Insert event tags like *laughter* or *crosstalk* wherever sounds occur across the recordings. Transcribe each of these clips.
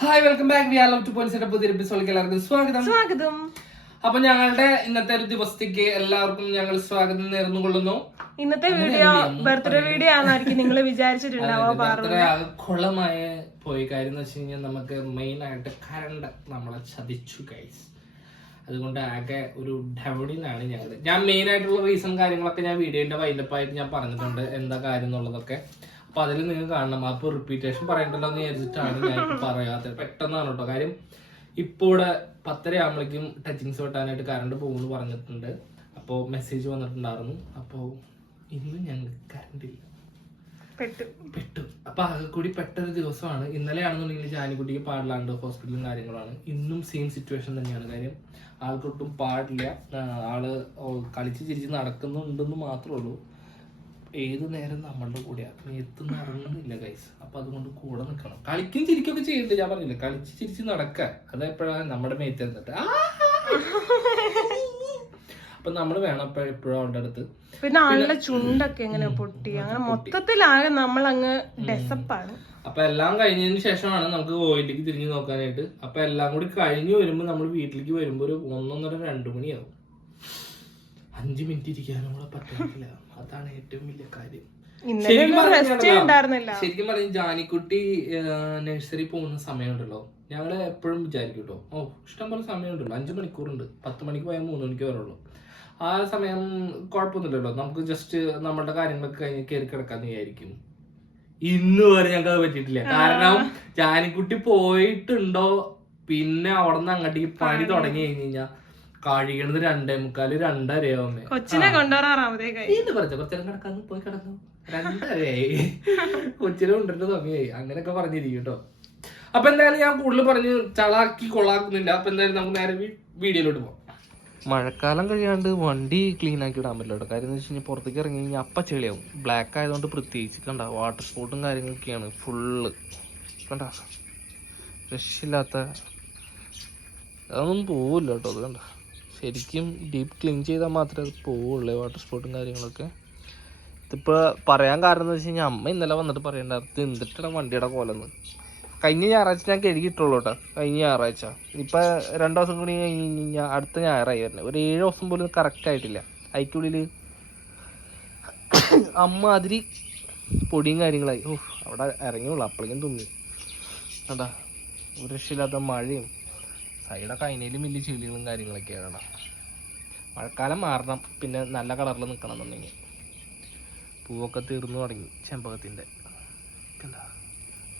Hi welcome back we are love to point പുതിയ എപ്പിസോഡിലേക്ക് എല്ലാവർക്കും സ്വാഗതം. സ്വാഗതം. അപ്പൊ ഞങ്ങളുടെ ഇന്നത്തെ ഒരു ദിവസത്തേക്ക് എല്ലാവർക്കും ഞങ്ങൾ സ്വാഗതം നേർന്നു കൊള്ളുന്നു ഇന്നത്തെ വീഡിയോ ബർത്ത്ഡേ വീഡിയോ ആണെന്നായിരിക്കും നിങ്ങൾ വിചാരിച്ചിട്ടുണ്ടാവോ പോയി കാര്യം എന്ന് വെച്ച് കഴിഞ്ഞാൽ നമുക്ക് മെയിൻ ആയിട്ട് കറണ്ട് നമ്മളെ ചതിച്ചു ഗൈസ് അതുകൊണ്ട് ആകെ ഒരു ഡൗണിലാണ് ഞങ്ങൾ ഞാൻ മെയിൻ ആയിട്ടുള്ള റീസൺ കാര്യങ്ങളൊക്കെ ഞാൻ വീഡിയോന്റെ വൈൻഡപ്പ് ആയിട്ട് ഞാൻ പറഞ്ഞിട്ടുണ്ട്. എന്താ കാര്യം എന്നുള്ളതൊക്കെ. അപ്പൊ അതിൽ നിങ്ങൾ കാണണം. അപ്പൊ റിപ്പീറ്റേഷൻ പറയണ്ടല്ലോ എന്ന് വിചാരിച്ചിട്ടാണ് ഞാൻ പറയാത്തത്. പെട്ടെന്നാണ് കേട്ടോ കാര്യം. ഇപ്പൊ ഇവിടെ പത്തര ആകുമ്പോഴേക്കും ടച്ചിങ്സ് വെട്ടാനായിട്ട് കറണ്ട് പോകുമെന്ന് പറഞ്ഞിട്ടുണ്ട്. അപ്പോൾ മെസ്സേജ് വന്നിട്ടുണ്ടായിരുന്നു. അപ്പോൾ ഇന്ന് ഞങ്ങൾക്ക് കറണ്ട് ഇല്ല. പെട്ടു. അപ്പൊ ആകെ കൂടി പെട്ടൊരു ദിവസമാണ്. ഇന്നലെയാണെന്നുണ്ടെങ്കിൽ ജാനിക്കുട്ടിക്ക് പാടില്ലാണ്ട് ഹോസ്പിറ്റലും കാര്യങ്ങളാണ് ഇന്നും സെയിം സിറ്റുവേഷൻ തന്നെയാണ്. കാര്യം ആൾക്കൊട്ടും പാടില്ല. ആൾ കളിച്ച് ചിരിച്ച് നടക്കുന്നുണ്ടെന്ന് മാത്രമേ ഉള്ളൂ. ഏത് നേരം നമ്മളുടെ കൂടെ? മേത്ത് ഇറങ്ങുന്നില്ല ഗൈസ് അപ്പൊ അതുകൊണ്ട് കൂടെ നിൽക്കണം. കളിക്കും ചിരിക്കൊക്കെ ചെയ്യുന്നുണ്ട് ഞാൻ പറഞ്ഞില്ല? കളിച്ച് ചിരിച്ച് നടക്ക അതെപ്പോഴാണ് നമ്മുടെ മേത്ത് എന്നിട്ട് അപ്പൊ നമ്മൾ വേണം എപ്പോഴും അവളുടെ അടുത്ത്. പിന്നെ ആളുടെ ചുണ്ടൊക്കെ എങ്ങനെ പൊട്ടി? അങ്ങനെ മൊത്തത്തിലാകെ നമ്മൾ അങ്ങ് ഡെസപ്പാണ്. അപ്പൊ എല്ലാം കഴിഞ്ഞതിന് ശേഷമാണ് നമുക്ക് ഓയിലേക്ക് തിരിഞ്ഞു നോക്കാനായിട്ട്. അപ്പൊ എല്ലാം കൂടി കഴിഞ്ഞു വരുമ്പോ നമ്മൾ വീട്ടിലേക്ക് വരുമ്പോ ഒരു ഒന്നൊന്നര രണ്ടു മണിയാവും. അഞ്ചു മിനിറ്റ് ഇരിക്കാനും കൂടെ പറ്റില്ല അതാണ് ഏറ്റവും വലിയ കാര്യം. ശരിക്കും പറയും ജാനിക്കുട്ടി നഴ്സറി പോകുന്ന സമയമുണ്ടല്ലോ. ഞങ്ങൾ എപ്പോഴും വിചാരിക്കും കേട്ടോ ഓ ഇഷ്ടംപോലെ സമയമുണ്ടല്ലോ. അഞ്ചു മണിക്കൂറുണ്ട്. പത്ത് മണിക്ക് പോയാൽ മൂന്ന് മണിക്ക് വരുള്ളൂ ആ സമയം കുഴപ്പമൊന്നുമില്ലല്ലോ. നമുക്ക് ജസ്റ്റ് നമ്മളുടെ കാര്യങ്ങളൊക്കെ കഴിഞ്ഞ് കയറി കിടക്കാന്ന് വിചാരിക്കും. ഇന്ന് വരെ ഞങ്ങൾക്ക് അത് പറ്റിയിട്ടില്ല. കാരണം ജാനിക്കുട്ടി പോയിട്ടുണ്ടോ? പിന്നെ അവിടെ നിന്ന് അങ്ങോട്ടേക്ക് പണി തുടങ്ങി കഴിഞ്ഞു കഴിഞ്ഞാൽ കഴിയണത് രണ്ടേ മുക്കാൽ രണ്ടരയാവുമ്പേ കൊച്ചിനെ കൊണ്ടുവരാറാമതേക്കായി ഇത് പറഞ്ഞ? കുറച്ചേരം കിടക്കാന്ന് പോയി കിടന്നു. രണ്ടരയായി. കൊച്ചിനെ കൊണ്ടിട്ട് സമയമായി. അങ്ങനെയൊക്കെ പറഞ്ഞിരിക്കും കേട്ടോ അപ്പൊ എന്തായാലും ഞാൻ കൂടുതൽ പറഞ്ഞ് ചളാക്കി കൊള്ളാക്കുന്നില്ല. അപ്പൊ എന്തായാലും നമുക്ക് നേരെ വീഡിയോയിലോട്ട് പോകാം മഴക്കാലം കഴിയാണ്ട് വണ്ടി ക്ലീൻ ആക്കി ഇടാൻ പറ്റില്ല കേട്ടോ കാര്യം എന്ന് വെച്ച് കഴിഞ്ഞാൽ പുറത്തേക്ക് ഇറങ്ങി കഴിഞ്ഞാൽ അപ്പം ചെളിയാവും. ബ്ലാക്ക് ആയതുകൊണ്ട് പ്രത്യേകിച്ച് കണ്ട വാട്ടർ സ്പോട്ടും കാര്യങ്ങളൊക്കെയാണ് ഫുള്ള് കണ്ട? രക്ഷയില്ലാത്ത അതൊന്നും പോവില്ല കേട്ടോ അത് കണ്ട? ശരിക്കും ഡീപ്പ് ക്ലീൻ ചെയ്താൽ മാത്രമേ അത് പോവുള്ളൂ വാട്ടർ സ്പോട്ടും കാര്യങ്ങളൊക്കെ. ഇതിപ്പോൾ പറയാൻ കാരണം എന്ന് വെച്ച് കഴിഞ്ഞാൽ അമ്മ ഇന്നലെ വന്നിട്ട് പറയണ്ടായിരുന്നു എന്തിട്ടാണ് വണ്ടിയുടെ കോലെന്ന്? കഴിഞ്ഞ ഞായറാഴ്ച ഞാൻ കഴുകിയിട്ടുള്ളൂ കേട്ടോ കഴിഞ്ഞ ഞായറാഴ്ച. ഇപ്പം രണ്ട് ദിവസം കൂടി കഴിഞ്ഞ് അടുത്ത ഞായറായി വരുന്നത്. ഒരു ഏഴ് ദിവസം പോലും കറക്റ്റ് ആയിട്ടില്ല. അതിക്കുള്ളിൽ അമ്മ അതിരി പൊടിയും കാര്യങ്ങളായി. ഓ അവിടെ ഇറങ്ങിയുള്ളൂ അപ്പോഴേക്കും തുമ്മി കേട്ടാ ഒരു രക്ഷയില്ലാത്ത മഴയും സൈഡൊക്കെ അതിനേലും വലിയ ചെളികളും കാര്യങ്ങളൊക്കെയാണ്. കേട്ടോ മഴക്കാലം മാറണം. പിന്നെ നല്ല കളറിൽ നിൽക്കണം എന്നുണ്ടെങ്കിൽ പൂവൊക്കെ തീർന്നു തുടങ്ങി ചെമ്പകത്തിന്റെ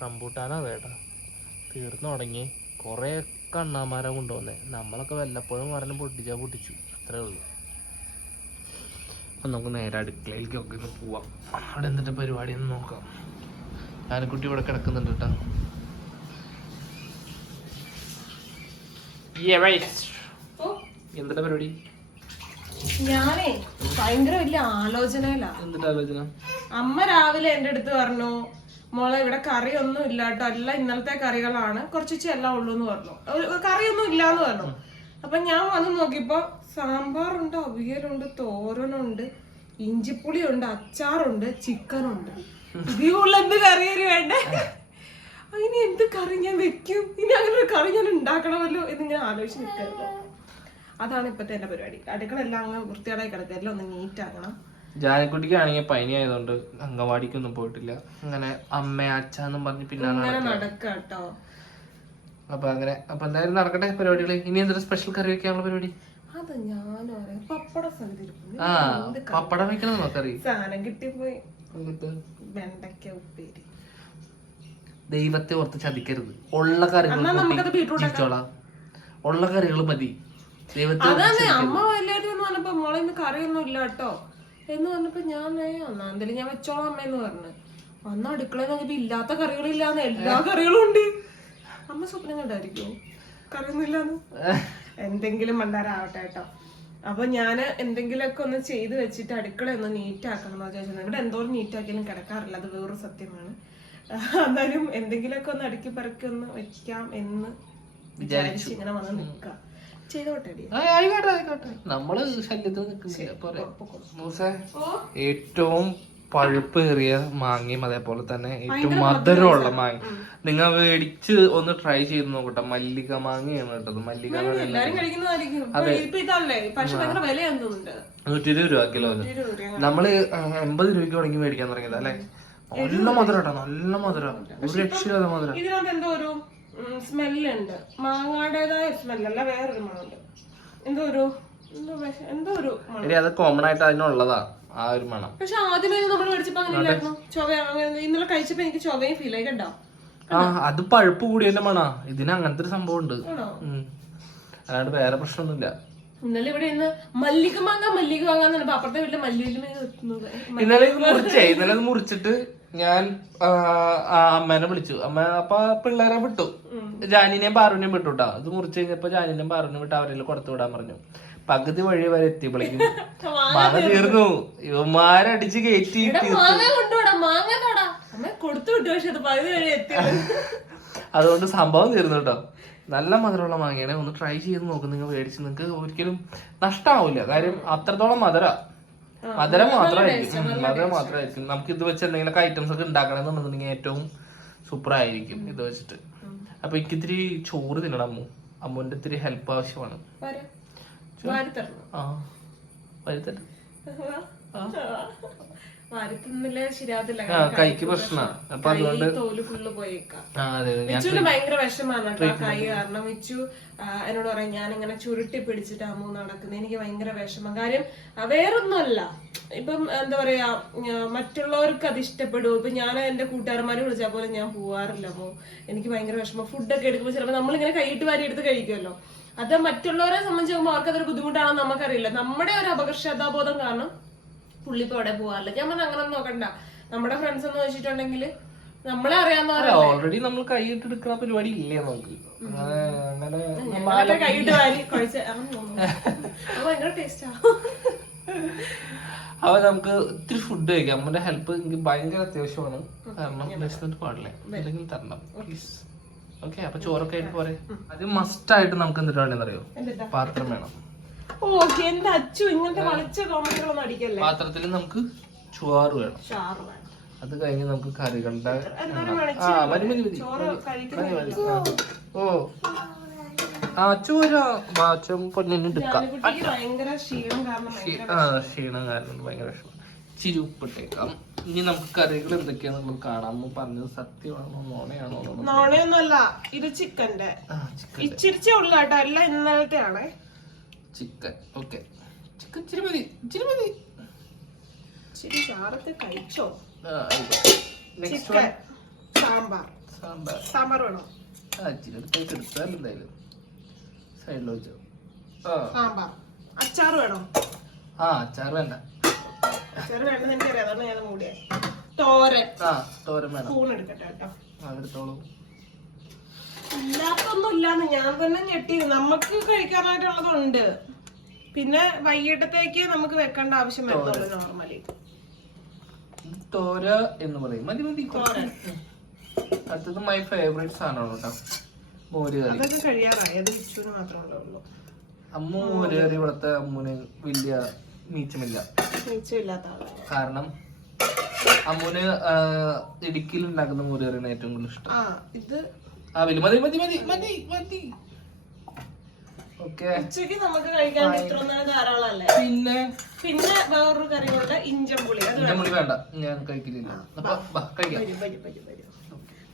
റംബൂട്ടാനാ വേണ്ട തീർന്നു തുടങ്ങി. കുറേ കണ്ണാമാരാ കൊണ്ടുവന്നേ. നമ്മളൊക്കെ വല്ലപ്പോഴും മരണം പൊട്ടിച്ചാൽ പൊട്ടിച്ചു. അത്രേ ഉള്ളൂ. അപ്പം നമുക്ക് നേരെ അടുക്കളയിലേക്കൊക്കെ ഒന്ന് പോവാം. അവിടെ എന്തിന്റെ പരിപാടി എന്ന് നോക്കാം. ആനക്കുട്ടി ഇവിടെ കിടക്കുന്നുണ്ട് കേട്ടോ. എന്തിന്റെ പരിപാടി? ഞാനേ ഭയങ്കര വലിയ ആലോചനയിലാ. എന്തിന്റെ ആലോചന? അമ്മ രാവിലെ എന്റെ അടുത്ത് പറഞ്ഞു മോളെ ഇവിടെ കറിയൊന്നും ഇല്ല കേട്ടോ എല്ലാം ഇന്നലത്തെ കറികളാണ്. കുറച്ച് എല്ലാം ഉള്ളൂ എന്ന് പറഞ്ഞു കറിയൊന്നും കറിയൊന്നും ഇല്ലാന്ന് പറഞ്ഞു. അപ്പൊ ഞാൻ വന്ന് നോക്കിയപ്പോ സാമ്പാറുണ്ട് അവിയലുണ്ട് തോരനുണ്ട് ഇഞ്ചിപ്പുളിയുണ്ട് അച്ചാറുണ്ട് ചിക്കനുണ്ട്. ഇതിലുള്ള എന്ത് കറി ഒരു വേണ്ടേ? അതിന് എന്ത് കറി ഞാൻ വെക്കും? ഇനി അങ്ങനെ ഒരു കറി ഞാൻ ഉണ്ടാക്കണമല്ലോ എന്ന് ഞാൻ ആലോചിച്ച് നിൽക്കായിരുന്നു അതാണ് ഇപ്പത്തെ എന്റെ പരിപാടി. അടുക്കള എല്ലാം അങ്ങ് വൃത്തിയാടായി കിടക്കുക. എല്ലാം ഒന്ന് നീറ്റ് ആക്കണം. ജാനക്കുട്ടിക്ക് ആണെങ്കിൽ പനി ആയതുകൊണ്ട് അംഗൻവാടിക്കൊന്നും പോയിട്ടില്ല. അങ്ങനെ അമ്മ അച്ഛന്നും പറഞ്ഞ് പിന്നാലെ അപ്പൊ അങ്ങനെ അപ്പൊ എന്തായാലും നടക്കട്ടെ പരിപാടികൾ ഇനി എന്തൊരു സ്പെഷ്യൽ കറി വെക്കാനുള്ള പരിപാടി? അത് പപ്പട ആ പപ്പടം വെക്കണം നമുക്കറി സാധനം കിട്ടിപ്പോയി. വെണ്ടയ്ക്ക ഉപ്പേരി. ദൈവത്തെ ഓർത്ത് ചതിക്കരുത്. ഉള്ള കറികൾ ജീവിച്ചോളാം. ഉള്ള കറികൾ മതി. ദൈവത്തെ അമ്മ എന്ന് പറഞ്ഞപ്പോ മോളെ ഇന്ന് കറിയൊന്നും ഇല്ല കേട്ടോ. എന്ന് പറഞ്ഞപ്പോ ഞാൻ ഒന്നാന്തരം ഞാൻ വെച്ചോളാം അമ്മ എന്ന് പറഞ്ഞു. വന്ന അടുക്കള നോക്കിയപ്പോ ഇല്ലാത്ത കറികളില്ലാന്ന് എല്ലാ കറികളും ഉണ്ട്. അമ്മ സ്വപ്നം കണ്ടായിരിക്കും കറിയൊന്നും ഇല്ലാന്ന്? എന്തെങ്കിലും മണ്ടാരാവട്ടെ കേട്ടോ. അപ്പൊ ഞാൻ എന്തെങ്കിലുമൊക്കെ ഒന്ന് ചെയ്ത് വെച്ചിട്ട് അടുക്കള ഒന്ന് നീറ്റ് ആക്കണം എന്ന് വിചാരിച്ചു ഇവിടെ എന്തോരം നീറ്റ് ആക്കിയാലും കിടക്കാറില്ല. അത് വേറൊരു സത്യമാണ്. എന്നാലും എന്തെങ്കിലുമൊക്കെ ഒന്ന് അടുക്കി പറക്കി ഒന്ന് വെക്കാം എന്ന് വിചാരിച്ചു. ഇങ്ങനെ വന്ന് നിൽക്കാം നമ്മൾ ശല്യത്തിൽ നിൽക്കുന്നില്ല? ഏറ്റവും പഴുപ്പേറിയ മാങ്ങയും അതേപോലെ തന്നെ ഏറ്റവും മധുരമുള്ള മാങ്ങ. നിങ്ങൾ മേടിച്ച് ഒന്ന് ട്രൈ ചെയ്ത് നോക്കട്ടെ. മല്ലിക മാങ്ങയാണ് കേട്ടത് മല്ലിക നൂറ്റി ഇരുപത് രൂപ കിലോ നമ്മൾ എൺപത് രൂപയ്ക്ക് തുടങ്ങി മേടിക്കാൻ തുടങ്ങിയത് അല്ലേ? നല്ല മധുര കേട്ടോ നല്ല മധുര. ഒരു രക്ഷയില്ലാതെ മധുര. ഇതിനകത്ത് എന്തോ ഒരു സ്മെല്ലുണ്ട്. മാങ്ങാടേതായ സ്മെല്ലല്ല വേറൊരു മണമുണ്ട്. എന്തോ ഒരു എന്തോ ഒരു അത് കോമൺ ആയിട്ട് അതിനുള്ളതാ ആ ഒരു മണം. പക്ഷെ ആദ്യമേ നമ്മൾ മേടിച്ചപ്പോ അങ്ങനെ ചൊവ ഇന്നലെ കഴിച്ചപ്പോ എനിക്ക് ചൊവയും ഫീൽ ആയി ആ അത് പഴുപ്പ് കൂടിയല്ലേ മണ. ഇതിന് അങ്ങനത്തെ ഒരു സംഭവം ഉണ്ട് അല്ലാണ്ട് വേറെ പ്രശ്നമൊന്നുമില്ല. ഇന്നലെ ഇവിടെ ഇന്ന് മല്ലിക മാങ്ങ മല്ലിക മാങ്ങ എന്ന് പറഞ്ഞപ്പോ അപ്പുറത്തെ വീട്ടിലെ മല്ലിക ഇന്നലെ ഇത് മുറിച്ചേ ഇന്നലെ ഇത് മുറിച്ചിട്ട് ഞാൻ അമ്മേനെ വിളിച്ചു. അമ്മ അപ്പൊ പിള്ളേരെ വിട്ടു. ജാനിനെയും പാറുവിനെയും വിട്ടു കേട്ടോ അത് മുറിച്ച് കഴിഞ്ഞപ്പോ ജാനിനെയും പാറുവിനെയും വിട്ട് അവരെല്ലാം കൊടുത്തു വിടാൻ പറഞ്ഞു. പകുതി വഴി വരെ എത്തിയപ്പോഴേക്കും *laughs* മാങ്ങ തീർന്നു. ഇവന്മാരടിച്ച് കയറ്റി *laughs* അതുകൊണ്ട് സംഭവം തീർന്നു കേട്ടോ. നല്ല മധുരമുള്ള മാങ്ങയാണ്. ഒന്ന് ട്രൈ ചെയ്ത് നോക്ക്. നിങ്ങൾ മേടിച്ച് നിങ്ങൾക്ക് ഒരിക്കലും നഷ്ടാവില്ല. കാര്യം അത്രത്തോളം മധുര. മധുരം മാത്രമായിരിക്കും. മധുരം മാത്രമായിരിക്കും. നമുക്ക് ഇത് വെച്ച് എന്തെങ്കിലുമൊക്കെ ഐറ്റംസ് ഒക്കെ ഉണ്ടാക്കണമെന്നുണ്ടെന്നുണ്ടെങ്കിൽ ഏറ്റവും സൂപ്പർ ആയിരിക്കും ഇത് വെച്ചിട്ട്. അപ്പൊ എനിക്ക് ഇത്തിരി ചോറ് തിന്നണം അമ്മു. അമ്മുന്റെ ഇത്തിരി ഹെൽപ്പ് ആവശ്യമാണ്. ആ. വരുത്തട്ടെ കൈക്ക് പ്രശ്നമാണ് അപ്പൊ അതുകൊണ്ട് ഭയങ്കര വിഷമാണ് കൈ കാരണം മിച്ചു എന്നോട് പറയാം ഞാൻ ഇങ്ങനെ ചുരുട്ടി പിടിച്ചിട്ട് അമ്മ നടക്കുന്നത് എനിക്ക് ഭയങ്കര വിഷമം. കാര്യം വേറൊന്നുമല്ല. ഇപ്പം എന്താ പറയാ മറ്റുള്ളവർക്ക് അത് ഇഷ്ടപ്പെടും. ഇപ്പൊ ഞാൻ എന്റെ കൂട്ടുകാരന്മാരെ വിളിച്ചാൽ പോലെ ഞാൻ പോവാറില്ല. അപ്പോ എനിക്ക് ഭയങ്കര വിഷമം. ഫുഡൊക്കെ എടുക്കുമ്പോൾ ചിലപ്പോൾ നമ്മളിങ്ങനെ കൈയിട്ട് വാരി എടുത്ത് കഴിക്കുമല്ലോ അത് മറ്റുള്ളവരെ സംബന്ധിച്ച് നോക്കുമ്പോൾ അവർക്ക് അതൊരു ബുദ്ധിമുട്ടാണെന്ന് നമുക്കറിയില്ല. നമ്മുടെ ഒരു അപകർഷതാബോധം കാരണം പുള്ളി ഇപ്പൊ അവിടെ പോവാറില്ല ഞാൻ പറഞ്ഞ അങ്ങനെ നോക്കണ്ട. നമ്മുടെ ഫ്രണ്ട്സ് എന്ന് വെച്ചിട്ടുണ്ടെങ്കിൽ നമ്മളെ അറിയാവുന്നവരെ ഓൾറെഡി നമ്മൾ കൈയിട്ട് എടുക്കുന്ന പരിപാടി ഇല്ലേ നമുക്ക് അങ്ങനെ അങ്ങനെ കൈയിട്ട് വാരി കുഴച്ച് ഭയങ്കര ടേസ്റ്റാ *laughs* അപ്പൊ നമുക്ക് ഒത്തിരി ഫുഡ് കഴിക്കാം. അമ്മന്റെ ഹെൽപ്പ് എനിക്ക് ഭയങ്കര അത്യാവശ്യമാണ്. കാരണം വിശന്നിട്ട് പാടില്ലേ. അല്ലെങ്കിൽ തരണം പ്ലീസ് ഓക്കെ അപ്പൊ ചോറൊക്കെ ആയിട്ട് പോരെ. അത് മസ്റ്റ് ആയിട്ട് നമുക്ക് എന്തിട്ടാണെന്ന് അറിയോ പാത്രം വേണം. ഓക്കെ എന്റെ അച്ചു ഇങ്ങനത്തെ വളച്ച കോമഡികളൊന്നും അടിക്കല്ലേ? പാത്രത്തിൽ നമുക്ക് ചുവാറ് വേണം. വേണം. അത് കഴിഞ്ഞ് നമുക്ക് കറികളുടെ ആ മതി മതി മതി. മതി മതി ഓ. ആ ചോര മാച്ചം പൊന്നിന് എടുക്കാം. കുട്ടിക്ക് ഭയങ്കര ക്ഷീണം കാരണം ഭയങ്കര ആ ക്ഷീണം കാരണം ഭയങ്കര വിഷമം. ഇച്ചിരി ഉപ്പിട്ടേക്കാം. ഇനി നമുക്ക് കറികൾ എന്തൊക്കെയാന്നുള്ളത് കാണാം. പറഞ്ഞത് സത്യമാണോ നോണയാണോ. നോണയൊന്നുമല്ല ഇത് ചിക്കന്റെ ഇച്ചിരിച്ചേ ഉള്ളു കേട്ടോ. എല്ലാം ഇന്നലത്തെ ആണേ ചിക്കൻ. ഓക്കെ. ചിക്കൻ ഇച്ചിരി മതി ഇച്ചിരി മതി ഇച്ചിരി ചാറൊക്കെ കഴിച്ചോ നെക്സ്റ്റ് വൺ സാമ്പാർ. സാമ്പാർ. സാമ്പാർ വേണോ? ആ ഇച്ചിരി എടുത്തേക്ക് എടുത്താൽ എന്തായാലും. സൈഡിൽ വെച്ചോ. ആ. സാമ്പാർ. അച്ചാർ വേണോ? ആ അച്ചാർ വേണ്ട. അച്ചാർ വേണ്ടെന്ന് എനിക്കറിയാം. അതാണ് ഞാൻ മൂടിയത് തോരൻ. ആ തോരൻ വേണം. സ്പൂൺ എടുക്കട്ടെ കേട്ടോ. അതെടുത്തോളൂ ഇല്ലാത്തൊന്നും ഇല്ലാന്ന് ഞാൻ തന്നെ ഞെട്ടി. നമുക്ക് കഴിക്കാനായിട്ടുള്ളതുണ്ട്. പിന്നെ വൈകിട്ടത്തേക്ക് നമുക്ക് വെക്കേണ്ട ആവശ്യം വരുന്നുള്ളൂ നോർമലി തോര എന്ന് പറയും. മതി മതി കുറച്ച്. ഉം. അടുത്തത് മൈ ഫേവറേറ്റ് സാധനമാണ് കേട്ടോ. മോര് കറി. അതൊക്കെ കഴിയാറായി. അത് വിച്ചുവിന് മാത്രമേ ഉള്ളൂ. അമ്മ മോര് കറി ഇവിടുത്തെ അമ്മൂന് വലിയ മീച്ചമില്ല. മിച്ചമില്ലാത്ത ആളാണ്. കാരണം അമ്മൂന് ആ, ഇടുക്കിയിൽ ഉണ്ടാക്കുന്ന മോര് കറിയാണ് ഏറ്റവും കൂടുതൽ ഇഷ്ടം. ഇത് ആ വലിയ മതി മതി മതി മതി മതി. ഓക്കെ. ഉച്ചയ്ക്ക് നമുക്ക് കഴിക്കാൻ ഇത്ര ഒന്നും ധാരാളമല്ലേ? പിന്നെ? പിന്നെ വേറൊരു കറികളുടെ ഇഞ്ചമ്പുളി. മുടി വേണ്ട. ഞാൻ കഴിക്കില്ല അപ്പൊ കഴിക്കാം.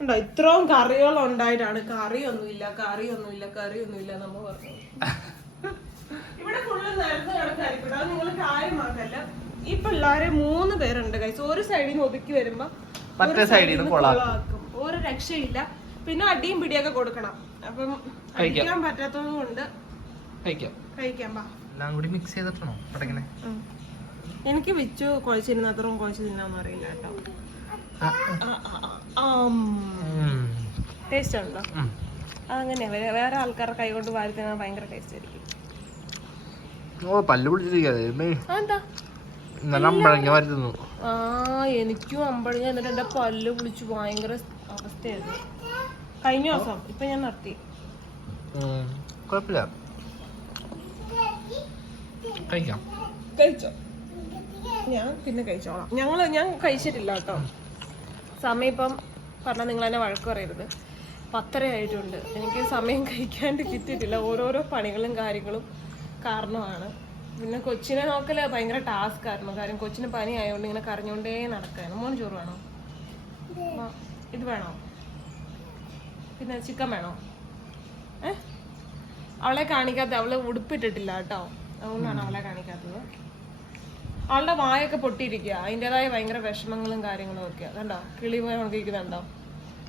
ഉണ്ടോ? ഇത്രയും കറികൾ ഉണ്ടായിട്ടാണ് കറിയൊന്നുമില്ല കറിയൊന്നുമില്ല കറിയൊന്നുമില്ല നമ്മ പറഞ്ഞു *laughs* ഇവിടെ ഫുള്ള് നിരന്ന് കിടക്കായിരിക്കും അത് നിങ്ങൾ കാര്യമാക്കല്ല ഈ പിള്ളേരെ മൂന്ന് പേരുണ്ട് കൈസ് ഒരു സൈഡിൽ നിന്ന് ഒതുക്കി വരുമ്പോ മറ്റേ സൈഡിൽ നിന്ന് കൊളാക്കും. ഒരു രക്ഷയില്ല. പിന്നെ അടിയും പിടിയൊക്കെ കൊടുക്കണം. അപ്പം കഴിക്കാൻ പറ്റാത്തത് കൊണ്ട് കഴിക്കാം. പാ എല്ലാം കൂടി മിക്സ് ചെയ്തിട്ടാണോ? പടങ്ങനെ എനിക്ക് വെച്ചു കുഴച്ചിരുന്ന അത്രയും കുഴച്ച് തിന്നാന്ന് അറിയില്ല കേട്ടോ. ടേസ്റ്റ് ഉണ്ടോ? അങ്ങനെ വേറെ ആൾക്കാരുടെ കൈ കൊണ്ട് വാരി തിന്നാൻ ഭയങ്കര ടേസ്റ്റ് ആയിരിക്കും. ഓ പല്ല് പിടിച്ചിരിക്കാതെ എനിക്കും അമ്പഴങ്ങ എന്നിട്ട് എന്റെ പല്ല് പിടിച്ചു ഭയങ്കര അവസ്ഥയായിരുന്നു. കഴിഞ്ഞ ദിവസം. ഇപ്പൊ ഞാൻ നിർത്തി. കുഴപ്പമില്ല. കഴിക്കാം. കഴിച്ചോ? ഞാൻ പിന്നെ കഴിച്ചോളാം. ഞങ്ങൾ ഞാൻ കഴിച്ചിട്ടില്ല കേട്ടോ. സമയം ഇപ്പം പറഞ്ഞാൽ നിങ്ങൾ എന്നെ വഴക്ക് പറയരുത്. പത്തര ആയിട്ടുണ്ട്. എനിക്ക് സമയം കഴിക്കാണ്ട് കിട്ടിയിട്ടില്ല. ഓരോരോ പണികളും കാര്യങ്ങളും കാരണമാണ്. പിന്നെ കൊച്ചിനെ നോക്കൽ ഭയങ്കര ടാസ്ക് ആയിരുന്നു. കാര്യം കൊച്ചിന് പനി ആയതുകൊണ്ട് ഇങ്ങനെ കരഞ്ഞുകൊണ്ടേ നടക്കായിരുന്നു. മോൻ ചോറ് വേണോ? ഇത് വേണോ? പിന്നെ ചിക്കൻ വേണോ? ഏ? അവളെ കാണിക്കാത്ത അവൾ ഉടുപ്പിട്ടിട്ടില്ല കേട്ടോ. അതുകൊണ്ടാണ് അവളെ കാണിക്കാത്തത്. അവളുടെ വായൊക്കെ പൊട്ടിയിരിക്കുക. അതിന്റെതായ ഭയങ്കര വിഷമങ്ങളും കാര്യങ്ങളും ഒക്കെ. കണ്ടോ? കിളി പോയി ഉണക്കിക്കുന്നുണ്ടോ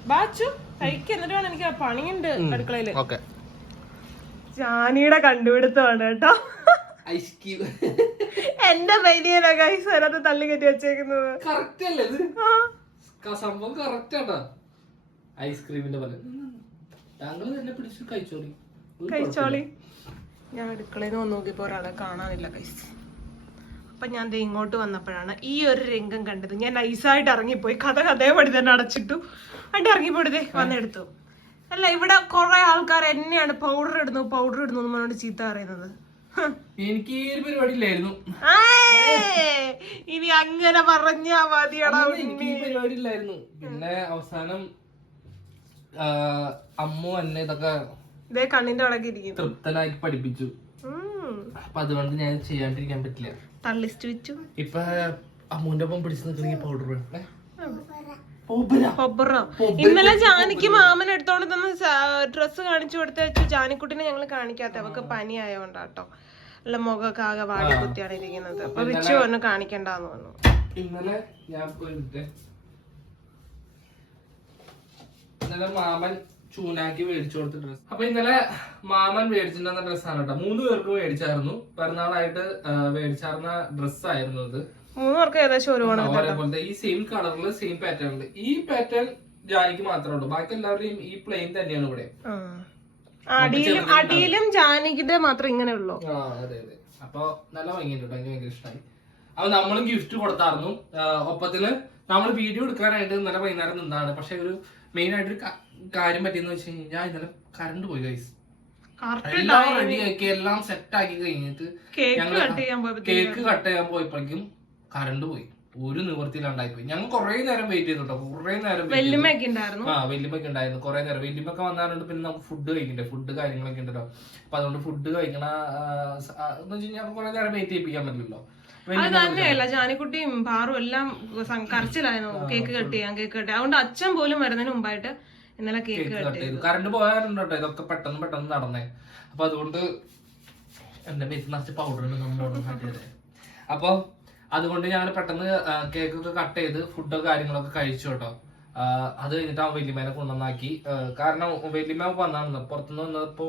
ബാച്ചു കഴിക്കുക എന്നിട്ട് വേണം എനിക്ക് പണിയുണ്ട് അടുക്കളയിൽ. ഓക്കെ. ജാനിയുടെ കണ്ടുപിടുത്തമാണ് കേട്ടോ. എന്റെ ബനിയനാ ഗൈസ് അതിനകത്ത് തള്ളി കെട്ടി വെച്ചേക്കുന്നത്. സംഭവം കറക്റ്റ് ആട്ടാ. ഐസ്ക്രീമിന്റെ പോലെ താങ്കൾ തന്നെ പിടിച്ച് കഴിച്ചോളി. കഴിച്ചോളി. ഞാൻ അടുക്കളയിൽ നിന്ന് നോക്കിയപ്പോ ഒരാളെ കാണാനില്ല കൈസ് അപ്പൊ ഞാൻ ദേ ഇങ്ങോട്ട് വന്നപ്പോഴാണ് ഈ ഒരു രംഗം കണ്ടത്. ഞാൻ നൈസായിട്ട് ഇറങ്ങിപ്പോയി. കഥ അതേപടി തന്നെ അടച്ചിട്ടു. അടി ഇറങ്ങിപ്പോടുതേ വന്നെടുത്തു അല്ല ഇവിടെ കുറെ ആൾക്കാർ എന്നെയാണ് പൗഡർ ഇടുന്നു പൗഡർ ഇടുന്നു എന്ന് പറഞ്ഞുകൊണ്ട് ചീത്ത പറയുന്നത്. എനിക്ക് ഈ ഒരു പരിപാടി ഇല്ലായിരുന്നു! ഇനി അങ്ങനെ പറഞ്ഞാ മതിയടാ പരിപാടി ഇല്ലായിരുന്നു. പിന്നെ അവസാനം അമ്മു എന്നെ ഇതൊക്കെ ഇതേ കണ്ണിന്റെ ഇരിക്കും തൃപ്തനാക്കി പഠിപ്പിച്ചു. അപ്പൊ അതുകൊണ്ട് ഞാൻ ചെയ്യാണ്ടിരിക്കാൻ പറ്റില്ല. തള്ളിസ്റ്റ് വെച്ചു. ഇപ്പൊ അമ്മുവിന്റെ ഒപ്പം പിടിച്ചു നിൽക്കണെങ്കിൽ പൗഡർ ഇന്നലെ ജാനിക്ക് മാമൻ എടുത്തോണ്ട് തന്ന ഡ്രസ് കാണിച്ചു കൊടുത്ത വെച്ചു. ജാനിക്കുട്ടിനെ ഞങ്ങൾ കാണിക്കാത്ത അവക്ക് പനി ആയോണ്ടാട്ടോ അല്ല മുഖമൊക്കെ ആകെ വാടി കുത്തിയാണ് ഇരിക്കുന്നത്. അപ്പൊ വിച്ചു ഒന്ന് കാണിക്കണ്ടെന്ന് പറഞ്ഞു. ഇന്നലെ ഞാൻ ഇന്നലെ മാമൻ ചൂനാക്കി മേടിച്ചു കൊടുത്ത ഡ്രസ് അപ്പൊ ഇന്നലെ മാമൻ മേടിച്ചിട്ടുണ്ടെന്ന ഡ്രസ്സാണ് കേട്ടോ. മൂന്ന് പേർക്ക് മേടിച്ചായിരുന്നു. പിറന്നാളായിട്ട് മേടിച്ചായിരുന്ന മേടിച്ചാർന്ന ഡ്രസ്സായിരുന്നു ഇത് മൂന്ന് പേർക്ക് ഏകദേശം ഈ സെയിം കളറിൽ സെയിം പാറ്റേണിൽ ഈ പാറ്റേൺ ജാനിക്ക് മാത്രമേ ഉള്ളൂ. ബാക്കി എല്ലാവരുടെയും ഈ പ്ലെയിൻ തന്നെയാണ് ഇവിടെ. അടിയിലും അടിയിലും ജാനിക്കിന്റെ മാത്രം ഇങ്ങനെ ഉള്ളൂ. ആ അതെ അതെ. അപ്പൊ നല്ല ഭംഗിയുണ്ട് എനിക്ക് ഭയങ്കര ഇഷ്ടമായി അപ്പൊ നമ്മളും ഗിഫ്റ്റ് കൊടുത്തായിരുന്നു. ഒപ്പത്തിന് നമ്മൾ വീഡിയോ എടുക്കാനായിട്ട് ഇന്നലെ വൈകുന്നേരം നിന്നാണ് പക്ഷെ ഒരു ക- കാര്യം പറ്റിയെന്ന് വെച്ച് കഴിഞ്ഞാൽ ഇന്നലെ കറണ്ട് പോയി ഗൈസ് എല്ലാം റെഡി ആക്കി എല്ലാം സെറ്റ് ആക്കി കഴിഞ്ഞിട്ട് കേക്ക് കട്ട് ചെയ്യാൻ കേക്ക് കട്ട് ചെയ്യാൻ പോയപ്പോഴേക്കും കറണ്ട് പോയി. ഒരു നിവൃത്തിയിലുണ്ടായി പോയി. ഞങ്ങൾ കുറെ നേരം വെയിറ്റ് ചെയ്തു കുറെ നേരം ഉണ്ടായിരുന്നു. ആ വല്യമ്മക്ക് ഉണ്ടായിരുന്നു. കുറെ നേരം വല്യമ്മക്ക് വന്നാലുണ്ട്. പിന്നെ നമുക്ക് ഫുഡ് കഴിക്കണ്ടേ? ഫുഡ് കാര്യങ്ങളൊക്കെ ഉണ്ടല്ലോ. അപ്പൊ അതുകൊണ്ട് ഫുഡ് കഴിക്കണ എന്ന് വെച്ച് കഴിഞ്ഞാൽ കുറെ നേരം വെയിറ്റ് ചെയ്യിപ്പിക്കാൻ പറ്റില്ലല്ലോ. അത് തന്നെയല്ല ജാനിക്കുട്ടിയും പാറും എല്ലാം കരച്ചിലായിരുന്നു. കേക്ക് കട്ട് ചെയ്യാൻ കേക്ക് കട്ട് അതുകൊണ്ട് അച്ഛൻ പോലും വരുന്നതിന് മുമ്പായിട്ട് ഇന്നലെ കേക്ക് കട്ട് ചെയ്തു. കറണ്ട് പോയാലുണ്ട് ഇതൊക്കെ പെട്ടെന്ന് പെട്ടെന്ന് നടന്നേ. അപ്പൊ അതുകൊണ്ട് എന്റെ മേത്ത് നിറച്ച് നമ്മളോട് അപ്പൊ അതുകൊണ്ട് ഞങ്ങൾ പെട്ടെന്ന് കേക്ക് ഒക്കെ കട്ട് ചെയ്ത് ഫുഡോ കാര്യങ്ങളൊക്കെ കഴിച്ചു കേട്ടോ. അത് കഴിഞ്ഞിട്ട് ആ വലിയമ്മേനെ കൊണ്ടുവന്നാക്കി. കാരണം വലിയമ്മ വന്നാണ് പുറത്തുനിന്ന് വന്നപ്പോ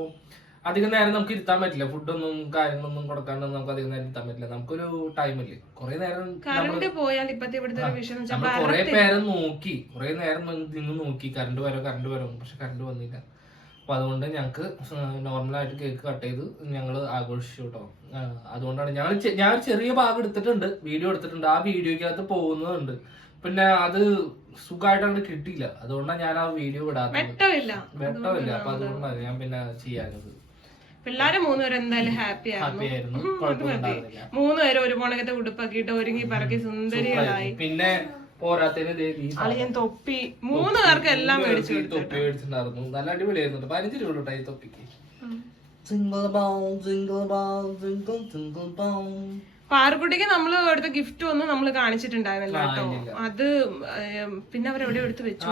അധികം നേരം നമുക്ക് ഇരുത്താൻ പറ്റില്ല. ഫുഡൊന്നും കാര്യങ്ങളൊന്നും കൊടുക്കാണ്ട് നമുക്ക് അധികം നേരം ഇരുത്താൻ പറ്റില്ല. നമുക്കൊരു ടൈം ടൈമില്ലേ കുറെ നേരം കറണ്ട് പോയാൽ ഇപ്പത്തെ ഇവിടുത്തെ ഒരു വിഷയം എന്ന് നമ്മൾ വെച്ചാൽ കുറെ പേരെ നോക്കി. കുറെ നേരം നിന്ന് നോക്കി. കറണ്ട് വരോ കറണ്ട് വരോ. പക്ഷെ കറണ്ട് വന്നില്ല. അപ്പൊ അതുകൊണ്ട് ഞങ്ങൾക്ക് നോർമലായിട്ട് കേക്ക് കട്ട് ചെയ്ത് ഞങ്ങൾ ആഘോഷിച്ചു കേട്ടോ അതുകൊണ്ടാണ് ഞങ്ങൾ ഞാൻ ചെറിയ ഭാഗം എടുത്തിട്ടുണ്ട്. വീഡിയോ എടുത്തിട്ടുണ്ട്. ആ വീഡിയോക്കകത്ത് പോകുന്നതുണ്ട് പിന്നെ അത് സുഖമായിട്ടാണ് കിട്ടിയില്ല. അതുകൊണ്ടാണ് ഞാൻ ആ വീഡിയോ വിടാത്തത്. വെട്ടമില്ല. വെട്ടമില്ല. അപ്പൊ അതുകൊണ്ടാണ് ഞാൻ പിന്നെ ചെയ്യാനത് പിള്ളേര് മൂന്നുപേരും എന്തായാലും ഹാപ്പി ആയിരുന്നു. ഹാപ്പി ആയിരുന്നു കുഴപ്പമൊന്നും ഉണ്ടായിരുന്നില്ല. മൂന്നുപേരും ഒരു പോണകത്തെ ഉടുപ്പൊക്കെ ഒരുങ്ങി പറക്കി സുന്ദരികളായി. പിന്നെ അളിയൻ തൊപ്പി മൂന്ന് പേർക്ക് എല്ലാം മേടിച്ചു തൊപ്പി മേടിച്ചിട്ടുണ്ടായിരുന്നു. നല്ല അടിപൊളിയായിരുന്നു. പതിനഞ്ച് രൂപ കേട്ടോ ഈ തൊപ്പിക്ക്. Jingle bell, jingle bell, jingle, jingle bell. പാറുക്കുട്ടിക്ക് നമ്മൾ എടുത്ത ഗിഫ്റ്റ് ഒന്നും നമ്മൾ കാണിച്ചിട്ടുണ്ടായിരുന്നില്ല കേട്ടോ. അത് പിന്നെ അവരെവിടെ എടുത്ത് വെച്ചു.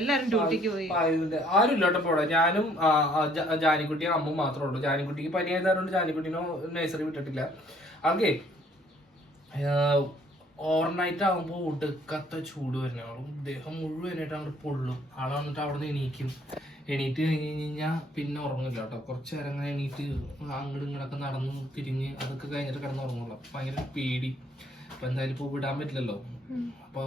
എല്ലാരും ഡ്യൂട്ടിക്ക് പോയി. ആരും ഇല്ല പോടാ ഞാനും ജാനിക്കുട്ടിയും അമ്മും മാത്രമേ ഉള്ളൂ. ജാനിക്കുട്ടിക്ക് പനി ആയതുകൊണ്ട് ജാനിക്കുട്ടിനോ നഴ്സറി വിട്ടിട്ടില്ല. അവർക്ക് ഓവർനൈറ്റ് ആകുമ്പോൾ ഒടുക്കത്തെ ചൂട് വരുന്ന ദേഹം മുഴുവനായിട്ട് അങ്ങോട്ട് പൊള്ളും. ആളെ വന്നിട്ട് അവിടെ നിന്ന് എണീക്കും. എണീറ്റ് കഴിഞ്ഞ് കഴിഞ്ഞാൽ പിന്നെ ഉറങ്ങില്ല കേട്ടോ. കുറച്ച് നേരം അങ്ങനെ എണീറ്റ് അങ്ങോട്ടും ഇങ്ങോട്ടൊക്കെ നടന്ന് തിരിഞ്ഞ് അതൊക്കെ കഴിഞ്ഞിട്ട് കിടന്ന് ഉറങ്ങുള്ളൂ. അപ്പൊ ഭയങ്കര പേടി. അപ്പൊ എന്തായാലും ഇപ്പോൾ വിടാൻ പറ്റില്ലല്ലോ. അപ്പോൾ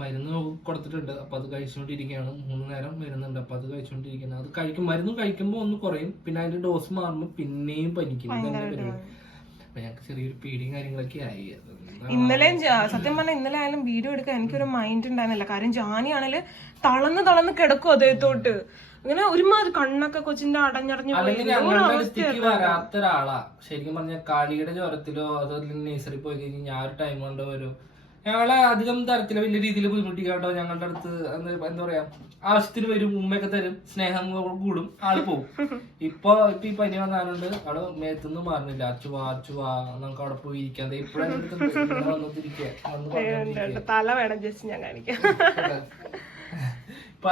മരുന്ന് കൊടുത്തിട്ടുണ്ട്. അപ്പോൾ അത് കഴിച്ചുകൊണ്ടിരിക്കുകയാണ് മൂന്ന് നേരം മരുന്നുണ്ട്. അപ്പോൾ അത് കഴിച്ചുകൊണ്ടിരിക്കുന്നത് അത് കഴിക്കും. മരുന്ന് കഴിക്കുമ്പോൾ ഒന്ന് കുറയും. പിന്നെ അതിന്റെ ഡോസ് മാറുമ്പോൾ പിന്നെയും പനിക്കും. തന്നെ അപ്പൊ ഞങ്ങൾക്ക് ചെറിയൊരു പേടിയും കാര്യങ്ങളൊക്കെ ആയി. ഇന്നലെയും സത്യം പറഞ്ഞാൽ ഇന്നലെ ആയാലും വീഡിയോ എടുക്കാൻ എനിക്കൊരു മൈൻഡ് ഉണ്ടായിരുന്നില്ല കാര്യം ജാനി ആണെങ്കിൽ തളന്ന് തളന്ന് കിടക്കും അദ്ദേഹത്തോട്ട് ഇങ്ങനെ ഒരുമാതിരി കണ്ണൊക്കെ കൊച്ചിന്റെ അടഞ്ഞടഞ്ഞു വരാത്ത ഒരാളാ ശരിക്കും പറഞ്ഞ കാളിയുടെ ജ്വരത്തിലോ അതോ നേഴ്സറി പോയി കഴിഞ്ഞാൽ ഞാൻ ഒരു ടൈം കൊണ്ട് വരും. ഞങ്ങളെ അധികം തരത്തിൽ വലിയ രീതിയിൽ ബുദ്ധിമുട്ടിക്കാട്ടോ ഞങ്ങളുടെ അടുത്ത് എന്ത് പറയാ ആവശ്യത്തിന് വരും ഉമ്മയൊക്കെ തരും സ്നേഹം കൂടും ആൾ പോകും ഇപ്പൊ ഇപ്പൊ ഈ പനി വന്നാലുണ്ട് ആൾ മേത്തുനിന്ന് മാറുന്നില്ല. അച്ചുവാ അച്ചുവാ നമുക്ക് അവിടെ പോയി പറഞ്ഞോണ്ടിരിക്കുക തല വേണം ജസ്റ്റ് ഞാൻ കാണിക്കാം. ഇപ്പൊ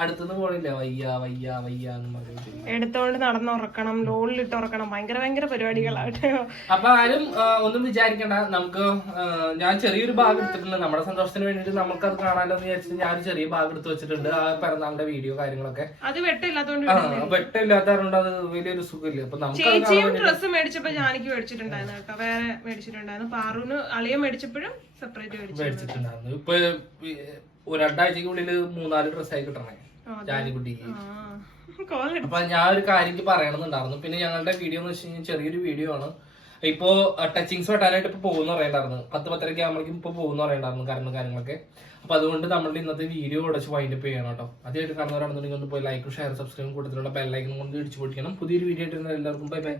അടുത്തുനിന്ന് പോണില്ല. വയ്യ വയ്യ വയ്യ എന്ന് പറഞ്ഞിട്ട്. എടുത്തോണ്ട് നടന്നുറക്കണം. ഇട്ട് ഉറക്കണം ഭയങ്കര ഭയങ്കര പരിപാടികളാണ് അപ്പൊ ആരും ആ, ഒന്നും വിചാരിക്കണ്ട. നമുക്ക് ആ, ഞാൻ ചെറിയൊരു ഭാഗം എടുത്തിട്ടുണ്ട്. നമ്മുടെ സന്തോഷത്തിന് വേണ്ടിട്ട് നമുക്ക് അത് കാണാലോ എന്ന് വിചാരിച്ചിട്ട് ഞാൻ ഒരു ചെറിയ ഭാഗം എടുത്ത് വെച്ചിട്ടുണ്ട്. ആ പിറന്നാളിന്റെ വീഡിയോ കാര്യങ്ങളൊക്കെ. അത് വെട്ടില്ലാത്തോണ്ട് ആ അത് വലിയൊരു സുഖമില്ല. അപ്പൊ നമുക്ക് അത് ചേച്ചിയും ഡ്രസ്സ് മേടിച്ചപ്പോ ജാനിക്ക് മേടിച്ചിട്ടുണ്ടായിരുന്നു കേട്ടോ. വേറെ മേടിച്ചിട്ടുണ്ടായിരുന്നു. പാറുന് അളിയ മേടിച്ചപ്പോഴും സെപ്പറേറ്റ് മേടിച്ചു മേടിച്ചിട്ടുണ്ടായിരുന്നു. ഇപ്പൊ ഈ ഒരു രണ്ടാഴ്ചക്കുള്ളിൽ മൂന്നാൽ ഡ്രസ്സായി കിട്ടണേ. ജാനിക്കുട്ടിക്ക്. അപ്പൊ ഞാൻ ഒരു കാര്യം പറയണമെന്നുണ്ടായിരുന്നു. പിന്നെ ഞങ്ങളുടെ വീഡിയോ എന്ന് വെച്ച് കഴിഞ്ഞാൽ ചെറിയൊരു വീഡിയോ ആണ്. ഇപ്പോ ടച്ചിങ്സ് വെട്ടാനായിട്ട് ഇപ്പൊ പോകുന്ന പറയണ്ടായിരുന്നു. പത്ത് പത്തര ക്യാമറയ്ക്ക് ഇപ്പൊ പോകുന്ന പറയണ്ടായിരുന്നു കാരണം കാര്യങ്ങളൊക്കെ. അപ്പൊ അതുകൊണ്ട് നമ്മളുടെ ഇന്നത്തെ വീഡിയോ ഉടച്ച് വൈൻഡപ്പ് ചെയ്യണം കേട്ടോ. ആദ്യമായിട്ട് കാണുന്നവരാണെന്നുണ്ടെങ്കിൽ ഒന്ന് പോയി ലൈക്കും ഷെയർ സബ്സ്ക്രൈബും കൂടുതലുള്ള ബെല്ലൈക്കും കൊണ്ട് ഇടിച്ചു പൊട്ടിക്കണം പുതിയൊരു വീഡിയോ ആയിട്ട് എല്ലാവർക്കും ബൈ ബൈ